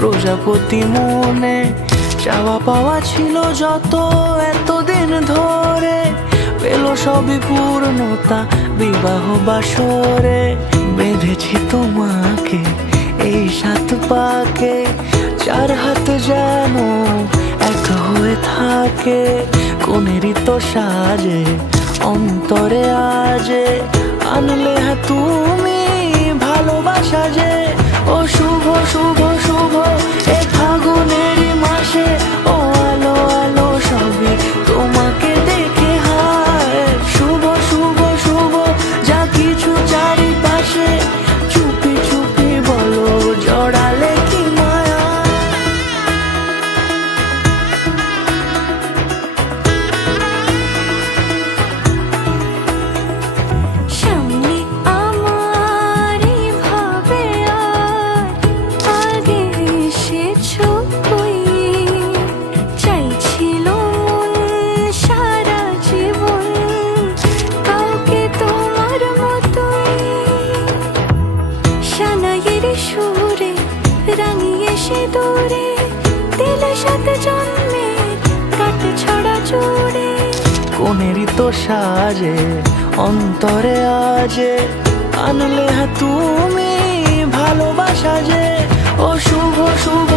প্রজাপতি মনে চাওয়া পাওয়া ছিল যত এতদিন ধরে, পেল সবই পূর্ণতা বিবাহ বাসরে। বেঁধেছি তোমাকে এই 7 পাকে, 4 হাত যেন এক হয়ে থাকে। কোনেরই তো সাজে অন্তরে আজে, আনলে হ্যাঁ তুমি ভালোবাসা যে। ও শুভ শুভ শুভ এ ফাগুনেরই মাসে, ও আলো আলো সবই তোমাকে দেখে হায়। শুভ শুভ শুভ যা কিছু চারিপাশে, চুপি চুপি বলো জড়ালে কি মায়া। সামনে আমার ভাবে আর আগে এসেছো কই, চাইছিল মন সারা জীবন কাউকে তোমার মতোই। সানাইয়ের সুরে রাঙিয়ে সে দূরে, দিলে 7 জন্মের কাট ছড়া জুড়ে। কোনেরই তো সাজে অন্তরে আজে, আনলে হ্যাঁ তুমি ভালোবাসা যে। ও শুভ শুভ